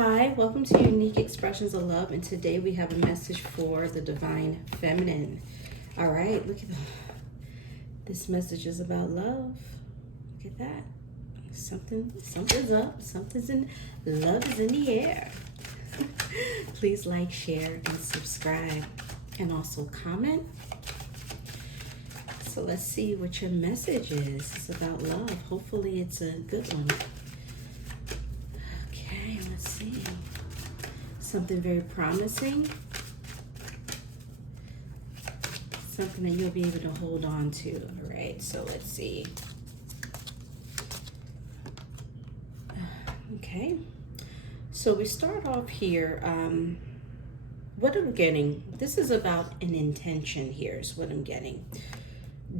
Hi, welcome to Unique Expressions of Love, and today we have a message for the Divine Feminine. All right, look at this message is about love. Look at that. Something's up. Something's in. Love is in the air. Please like, share, and subscribe, and also comment. So let's see what your message is. It's about love. Hopefully, it's a good one. Okay, let's see. Something very promising. Something that you'll be able to hold on to. All right, so let's see. Okay, so we start off here. What I'm getting, this is about an intention here is what I'm getting.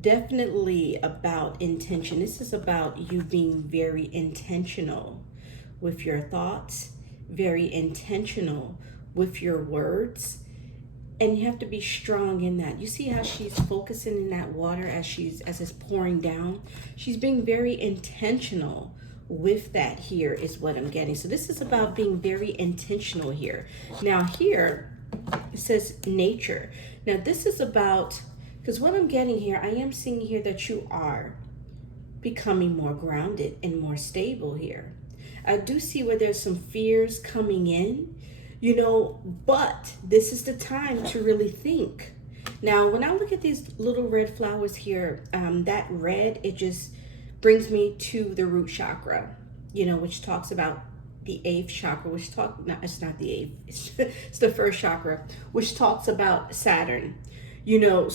Definitely about intention. This is about you being very intentional with your thoughts, very intentional with your words, and you have to be strong in that. You see how she's focusing in that water as it's pouring down? She's being very intentional with that here is what I'm getting. So this is about being very intentional here. Now here it says nature. Now this is about, because what I'm getting here, I am seeing here that you are becoming more grounded and more stable here. I do see where there's some fears coming in, but this is the time to really think. Now, when I look at these little red flowers here, that red, it just brings me to the root chakra, which talks about the eighth chakra, it's not the eighth, it's the first chakra, which talks about Saturn, yeah.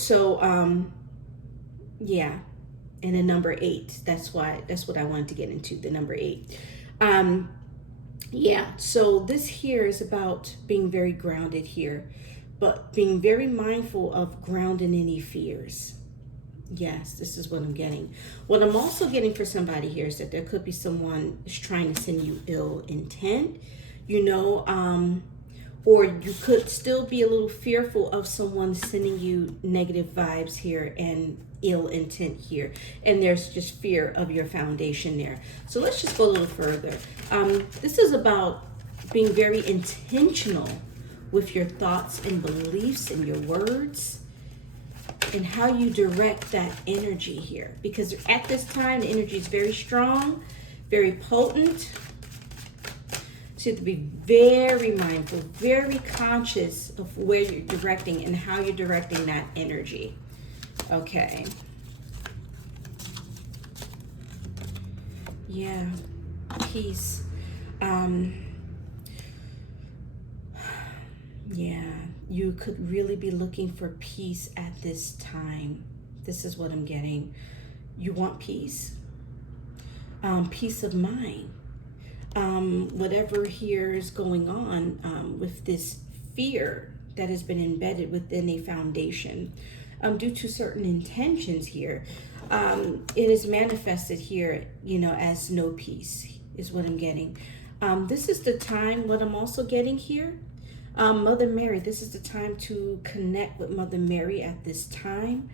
And the number 8, that's what I wanted to get into, the number 8. Yeah, so this here is about being very grounded here, but being very mindful of grounding any fears. Yes, this is what I'm getting. What I'm also getting for somebody here is that there could be someone who's trying to send you ill intent, or you could still be a little fearful of someone sending you negative vibes here and ill intent here, and there's just fear of your foundation there. So let's just go a little further. This is about being very intentional with your thoughts and beliefs and your words and how you direct that energy here, because at this time the energy is very strong, very potent. So you have to be very mindful, very conscious of where you're directing and how you're directing that energy. Okay. Yeah. Peace. Yeah. You could really be looking for peace at this time. This is what I'm getting. You want peace. Peace of mind. Whatever here is going on with this fear that has been embedded within a foundation due to certain intentions here, it is manifested here, as no peace is what I'm getting. This is the time, what I'm also getting here, Mother Mary, this is the time to connect with Mother Mary at this time.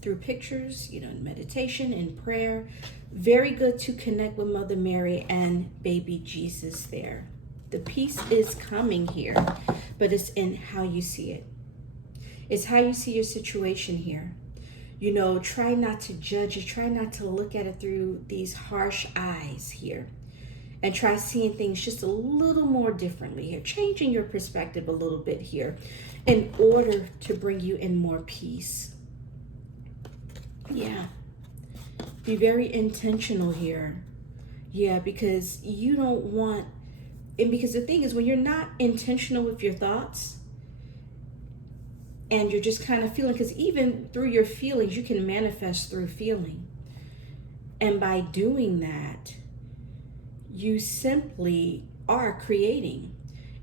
Through pictures, meditation and prayer. Very good to connect with Mother Mary and baby Jesus there. The peace is coming here, but it's in how you see it. It's how you see your situation here. Try not to judge it. Try not to look at it through these harsh eyes here. And try seeing things just a little more differently here. Changing your perspective a little bit here in order to bring you in more peace. Yeah. Be very intentional here. Yeah, because you don't want, and because the thing is, when you're not intentional with your thoughts and you're just kind of feeling, because even through your feelings, you can manifest through feeling. And by doing that, you simply are creating.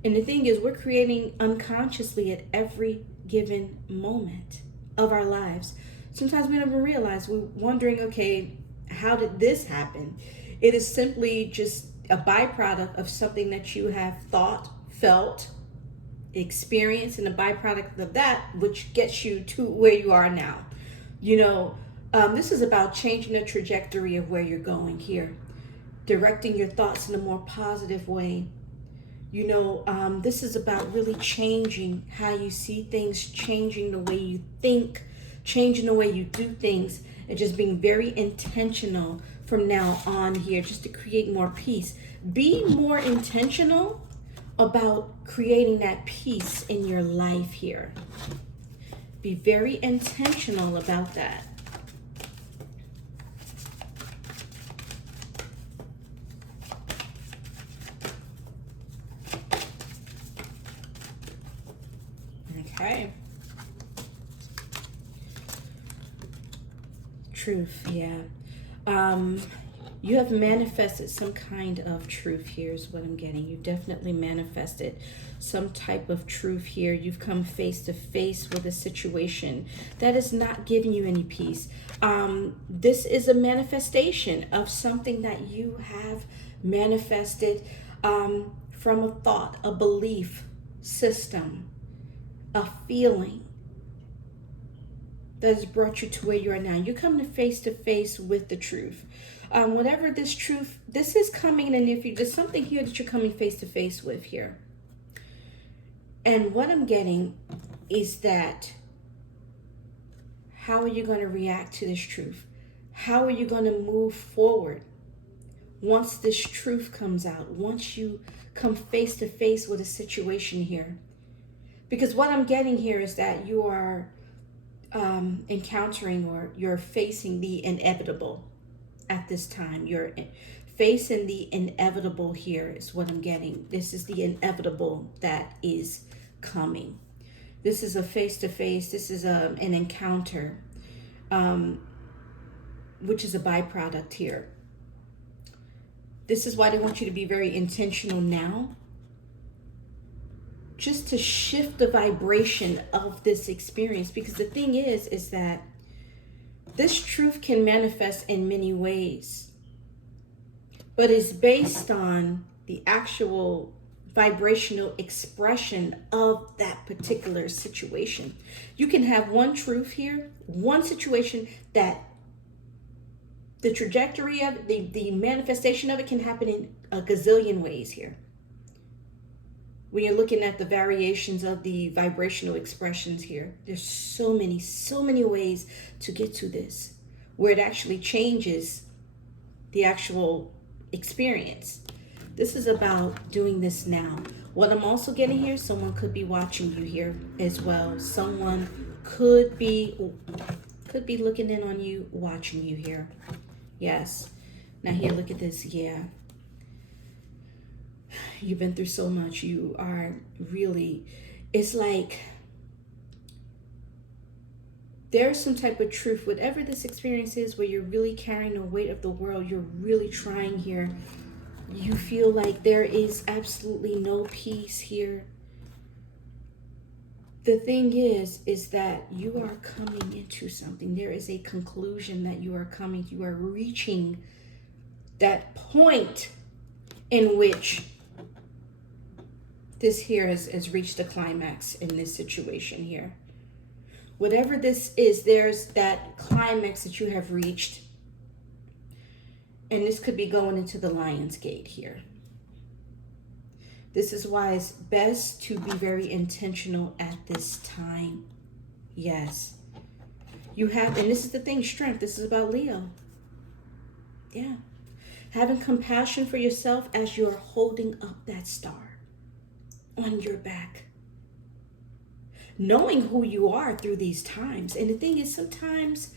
And the thing is, we're creating unconsciously at every given moment of our lives. Sometimes we don't even realize. We're wondering, okay, how did this happen? It is simply just a byproduct of something that you have thought, felt, experienced, and a byproduct of that, which gets you to where you are now. This is about changing the trajectory of where you're going here. directing your thoughts in a more positive way. You know, this is about really changing how you see things, changing the way you think, changing the way you do things, and just being very intentional from now on here, just to create more peace. Be more intentional about creating that peace in your life here. Be very intentional about that. Okay. Truth, yeah. You have manifested some kind of truth here is what I'm getting. You definitely manifested some type of truth here. You've come face to face with a situation that is not giving you any peace. This is a manifestation of something that you have manifested from a thought, a belief system, a feeling that has brought you to where you are now. You're coming face to face with the truth. Whatever this truth, this is coming in the near future. There's something here that you're coming face to face with here. And what I'm getting is that, how are you going to react to this truth? How are you going to move forward once this truth comes out? Once you come face to face with a situation here? Because what I'm getting here is that you are encountering, or you're facing the inevitable at this time. You're facing the inevitable here is what I'm getting. This is the inevitable that is coming. This is a face-to-face. This is an encounter, which is a byproduct here. This is why they want you to be very intentional now, just to shift the vibration of this experience. Because the thing is that this truth can manifest in many ways, but it's based on the actual vibrational expression of that particular situation. You can have one truth here, one situation, that the trajectory of the manifestation of it can happen in a gazillion ways here. When you're looking at the variations of the vibrational expressions here, there's so many ways to get to this, where it actually changes the actual experience. This is about doing this now. What I'm also getting here, someone could be watching you here as well. Someone could be looking in on you, watching you here. Yes. Now here, look at this. Yeah. You've been through so much. You are really, it's like there's some type of truth, whatever this experience is, where you're really carrying the weight of the world. You're really trying here. You feel like there is absolutely no peace here. The thing is that you are coming into something. There is a conclusion that you are coming. You are reaching that point in which this here has reached a climax in this situation here. Whatever this is, there's that climax that you have reached. And this could be going into the Lion's Gate here. This is why it's best to be very intentional at this time. Yes. You have, and this is the thing, strength. This is about Leo. Yeah. Having compassion for yourself as you're holding up that star on your back. Knowing who you are through these times. And the thing is, sometimes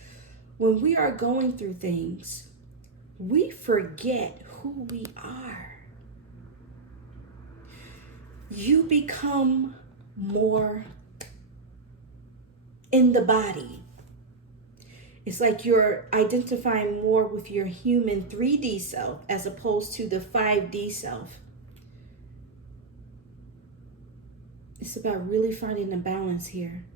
when we are going through things, we forget who we are. You become more in the body. It's like you're identifying more with your human 3D self as opposed to the 5D self. It's about really finding the balance here.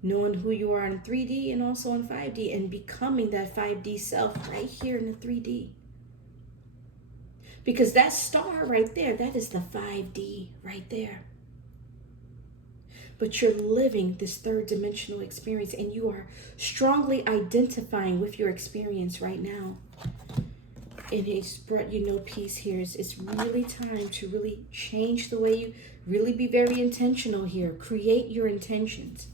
Knowing who you are in 3D and also in 5D, and becoming that 5D self right here in the 3D. Because that star right there, that is the 5D right there. But you're living this third dimensional experience, and you are strongly identifying with your experience right now. and it's brought you no peace here. It's really time to really change the way you really be very intentional here. Create your intentions.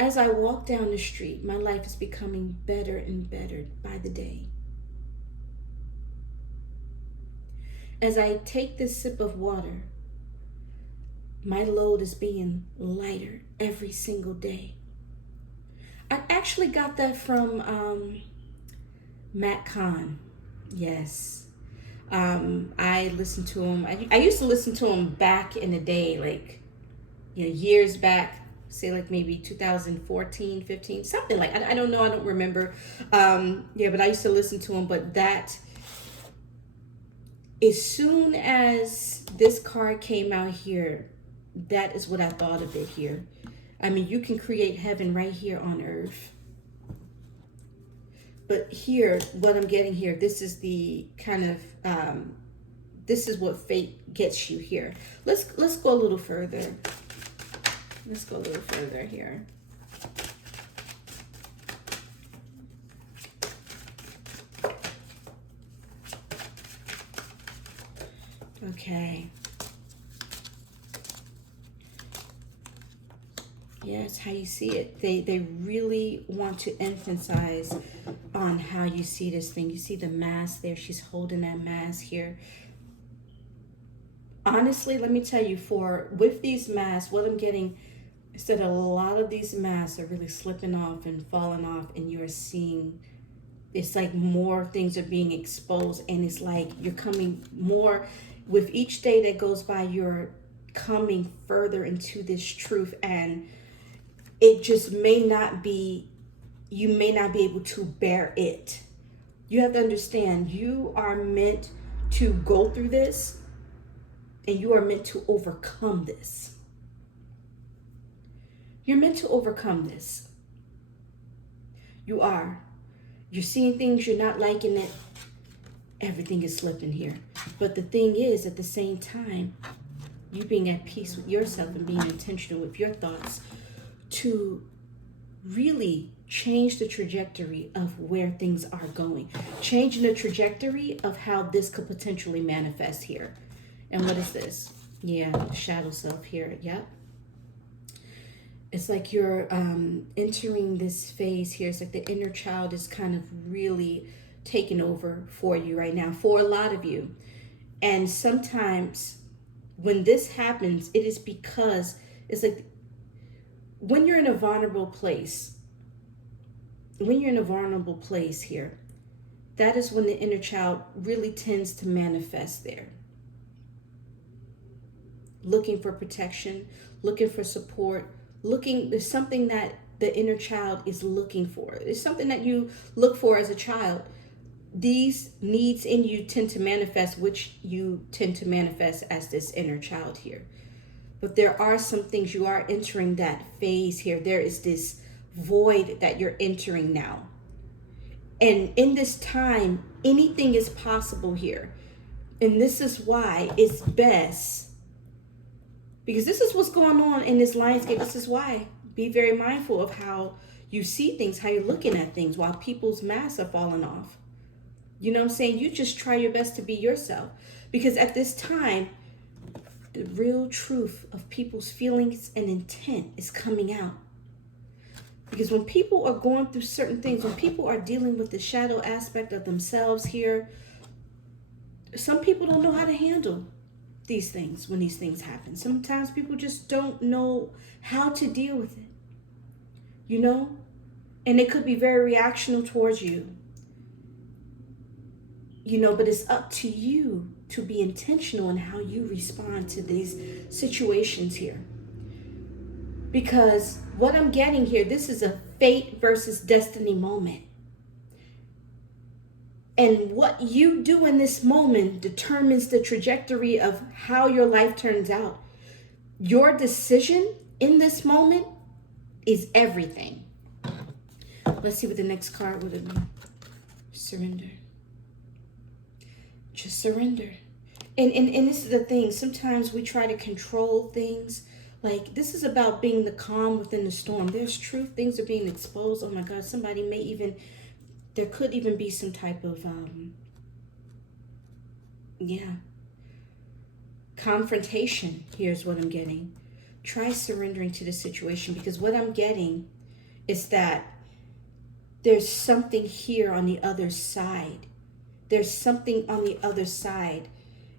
As I walk down the street, my life is becoming better and better by the day. As I take this sip of water, my load is being lighter every single day. I actually got that from Matt Kahn. Yes. I listened to him. I used to listen to him back in the day, like, years back, say like maybe 2014, 15, something like, I don't know. I don't remember. But I used to listen to him. But that, as soon as this card came out here, that is what I thought of it here. I mean, you can create heaven right here on earth. But here, what I'm getting here, this is the kind of, this is what fate gets you here. Let's go a little further. Let's go a little further here. Okay. Yes, how you see it. They really want to emphasize on how you see this thing. You see the mask there. She's holding that mask here. Honestly, let me tell you, with these masks, what I'm getting is that a lot of these masks are really slipping off and falling off, and you're seeing, it's like more things are being exposed, and it's like you're coming more, with each day that goes by, you're coming further into this truth, and it just may not be, you may not be able to bear it. You have to understand, you are meant to go through this, and you are meant to overcome this. You're meant to overcome this. You are. You're seeing things, you're not liking it. Everything is slipping here. But the thing is, at the same time, you being at peace with yourself and being intentional with your thoughts to really change the trajectory of where things are going. Changing the trajectory of how this could potentially manifest here. And what is this? Yeah, shadow self here. Yep. It's like you're entering this phase here. It's like the inner child is kind of really taking over for you right now, for a lot of you. And sometimes when this happens, it is because it's like when you're in a vulnerable place, here, that is when the inner child really tends to manifest there. Looking for protection, looking for support, there's something that the inner child is looking for. There's something that you look for as a child. These needs in you tend to manifest, which you tend to manifest as this inner child here. But there are some things, you are entering that phase here. There is this void that you're entering now. And in this time, anything is possible here. And this is why it's best, because this is what's going on in this Lionsgate. This is why be very mindful of how you see things, how you're looking at things while people's masks are falling off. You know what I'm saying? You just try your best to be yourself. Because at this time, the real truth of people's feelings and intent is coming out. Because when people are going through certain things, when people are dealing with the shadow aspect of themselves here, some people don't know how to handle these things when these things happen. Sometimes people just don't know how to deal with it. You know? And it could be very reactional towards you. You know, but it's up to you to be intentional in how you respond to these situations here. Because what I'm getting here, this is a fate versus destiny moment. And what you do in this moment determines the trajectory of how your life turns out. Your decision in this moment is everything. Let's see what the next card would have been. Surrender. Just surrender. And this is the thing. Sometimes we try to control things. Like, this is about being the calm within the storm. There's truth. Things are being exposed. Oh my God, somebody may even there could even be some type of, confrontation. Here's what I'm getting. Try surrendering to the situation, because what I'm getting is that there's something here on the other side. There's something on the other side.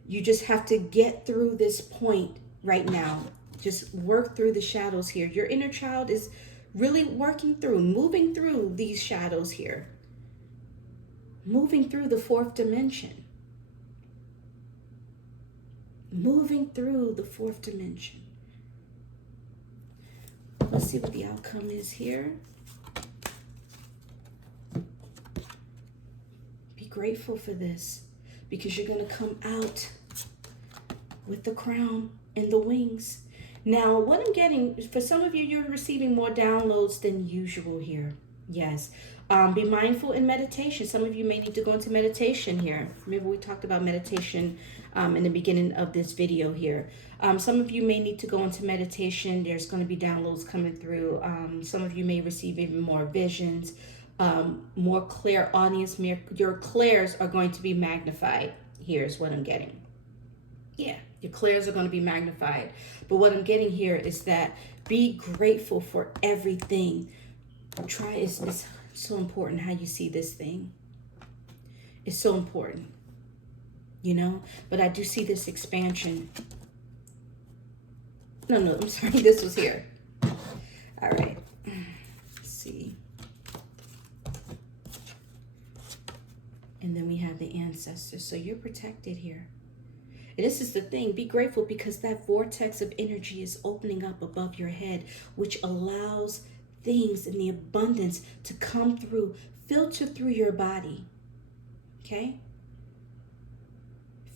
You just have to get through this point right now. Just work through the shadows here. Your inner child is really working through, moving through these shadows here. Moving through the fourth dimension. Moving through the fourth dimension. Let's see what the outcome is here. Be grateful for this, because you're going to come out with the crown and the wings. Now, what I'm getting, for some of you, you're receiving more downloads than usual here. Yes. Be mindful in meditation. Some of you may need to go into meditation here. Remember, we talked about meditation in the beginning of this video here. Some of you may need to go into meditation. There's going to be downloads coming through. Some of you may receive even more visions, more clear audience. Your clairs are going to be magnified. Here's what I'm getting. Yeah, your clairs are going to be magnified. But what I'm getting here is that be grateful for everything. It's so important how you see this thing. It's so important, you know? But I do see this expansion. No, I'm sorry. This was here. All right. Let's see. And then we have the ancestors. So you're protected here. And this is the thing. Be grateful, because that vortex of energy is opening up above your head, which allows things in the abundance to come through, filter through your body. Okay?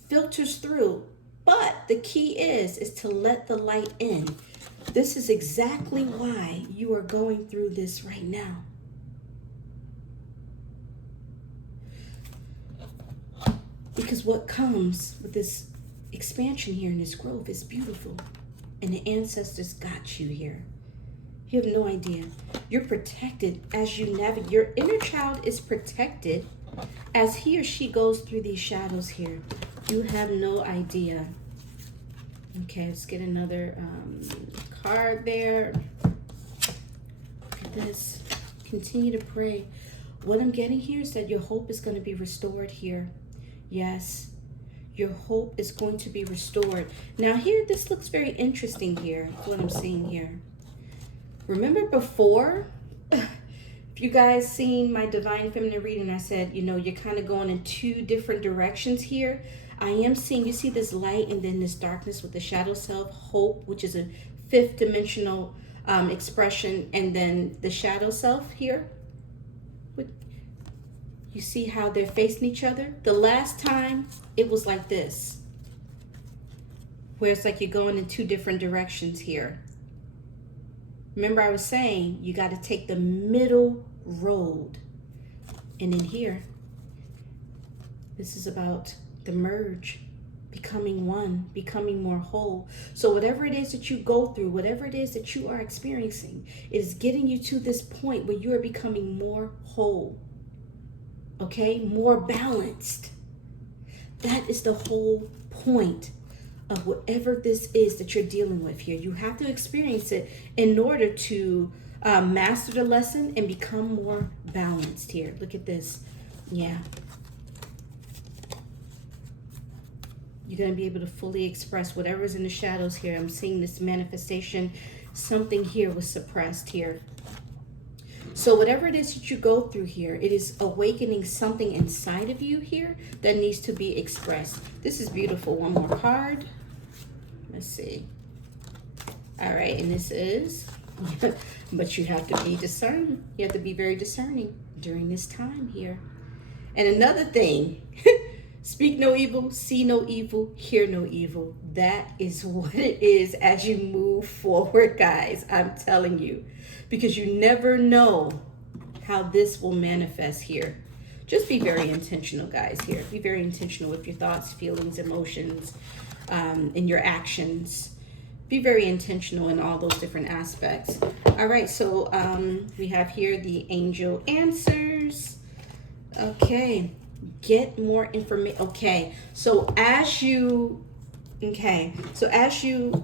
Filters through. But the key is to let the light in. This is exactly why you are going through this right now. Because what comes with this expansion here in this growth is beautiful. And the ancestors got you here. You have no idea. You're protected as you navigate. Your inner child is protected as he or she goes through these shadows here. You have no idea. Okay, let's get another card there. Look at this. Continue to pray. What I'm getting here is that your hope is going to be restored here. Yes, your hope is going to be restored. Now here, this looks very interesting here, what I'm seeing here. Remember before, if you guys seen my Divine Feminine reading, I said, you know, you're kind of going in two different directions here. I am seeing, you see this light and then this darkness with the shadow self, hope, which is a fifth dimensional expression, and then the shadow self here. You see how they're facing each other? The last time it was like this, where it's like you're going in two different directions here. Remember I was saying you got to take the middle road. And in here, this is about the merge, becoming one, becoming more whole. So whatever it is that you go through, whatever it is that you are experiencing, it is getting you to this point where you are becoming more whole. Okay, more balanced. That is the whole point of whatever this is that you're dealing with here. You have to experience it in order to master the lesson and become more balanced here. Look at this. Yeah. You're going to be able to fully express whatever is in the shadows here. I'm seeing this manifestation. Something here was suppressed here. So whatever it is that you go through here, it is awakening something inside of you here that needs to be expressed. This is beautiful. One more card. Let's see. All right, and this is, but you have to be discerning. You have to be very discerning during this time here. And another thing, speak no evil, see no evil, hear no evil. That is what it is as you move forward, guys. I'm telling you. Because you never know how this will manifest here. Just be very intentional, guys, here. Be very intentional with your thoughts, feelings, emotions, and your actions. Be very intentional in all those different aspects. All right, so we have here the angel answers. Okay, get more information. Okay, so as you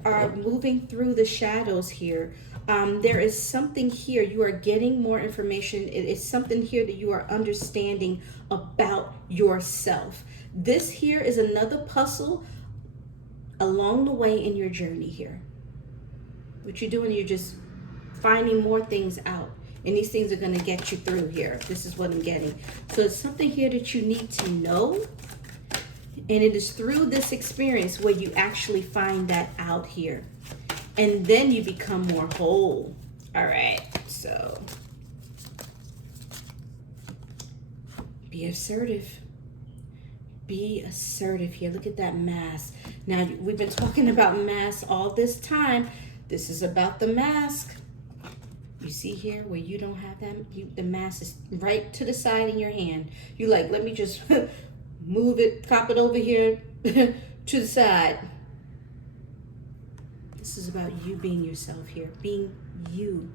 are moving through the shadows here, there is something here. You are getting more information. It is something here that you are understanding about yourself. This here is another puzzle along the way in your journey here. What you're doing, you're just finding more things out. And these things are going to get you through here. This is what I'm getting. So it's something here that you need to know. And it is through this experience where you actually find that out here. And then you become more whole. All right. So be assertive. Be assertive here. Look at that mask. Now, we've been talking about masks all this time. This is about the mask. You see here where you don't have that, the mask is right to the side in your hand. You like, let me just move it, pop it over here to the side. This is about you being yourself here, being you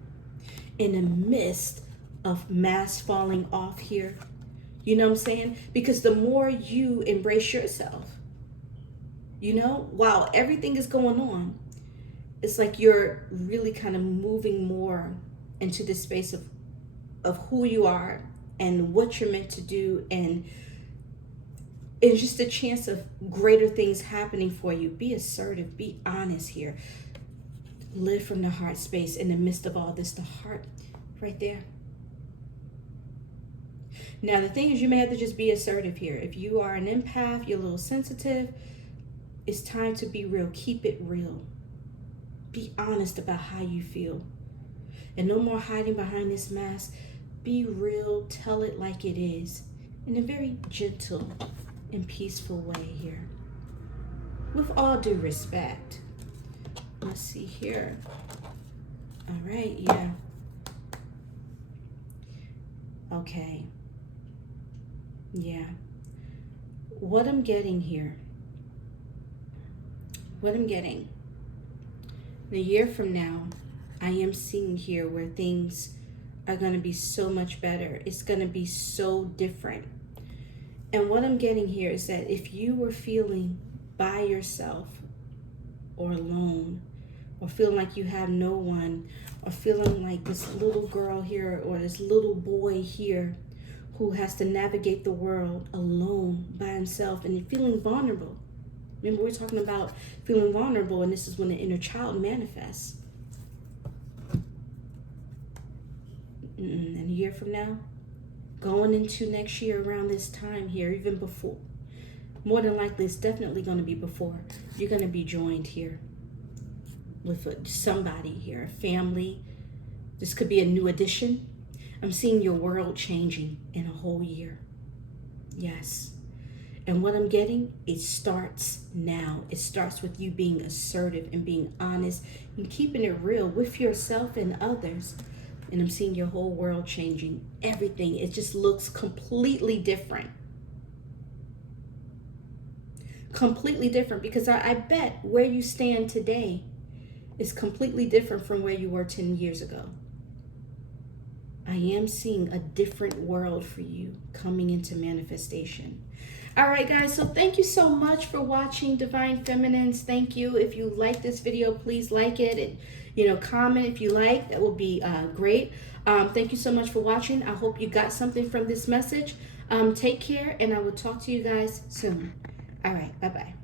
in the midst of masks falling off here. You know what I'm saying? Because the more you embrace yourself, you know, while everything is going on, it's like you're really kind of moving more into this space of who you are and what you're meant to do, and it's just a chance of greater things happening for you. Be assertive, be honest here. Live from the heart space in the midst of all this, the heart right there. Now the thing is, you may have to just be assertive here. If you are an empath, you're a little sensitive, it's time to be real. Keep it real. Be honest about how you feel. And no more hiding behind this mask. Be real. Tell it like it is. In a very gentle and peaceful way here. With all due respect. Let's see here. All right, yeah. Okay. Yeah. What I'm getting here. What I'm getting. A year from now, I am seeing here where things are going to be so much better. It's going to be so different. And what I'm getting here is that if you were feeling by yourself or alone, or feeling like you have no one, or feeling like this little girl here or this little boy here who has to navigate the world alone by himself, and you're feeling vulnerable. Remember, we're talking about feeling vulnerable, and this is when the inner child manifests. And a year from now, going into next year around this time here, even before, more than likely, it's definitely going to be before, you're going to be joined here with somebody here, a family. This could be a new addition. I'm seeing your world changing in a whole year. Yes. And what I'm getting, it starts now. It starts with you being assertive and being honest and keeping it real with yourself and others. And I'm seeing your whole world changing. Everything, it just looks completely different. Completely different, because I bet where you stand today is completely different from where you were 10 years ago. I am seeing a different world for you coming into manifestation. All right, guys, so thank you so much for watching Divine Feminines. Thank you. If you like this video, please like it and, comment if you like. That will be great. Thank you so much for watching. I hope you got something from this message. Take care, and I will talk to you guys soon. All right, bye-bye.